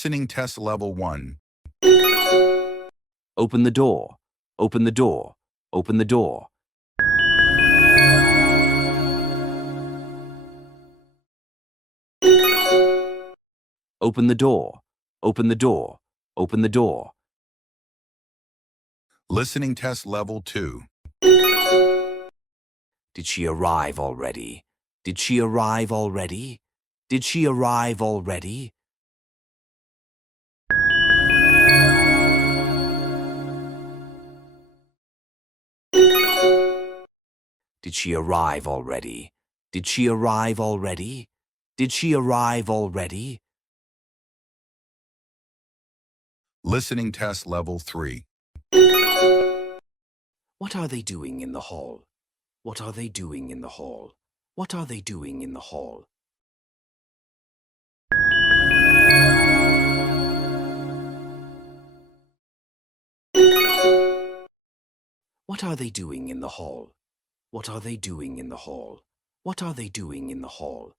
Listening test level 1. Open the door. Open the door. Open the door. Open the door. Open the door. Open the door. Listening test level 2. Did she arrive already? Did she arrive already? Did she arrive already? Did she arrive already? Did she arrive already? Did she arrive already? Listening test level 3. What are they doing in the hall? What are they doing in the hall? What are they doing in the hall? What are they doing in the hall? What are they doing in the hall? What are they doing in the hall?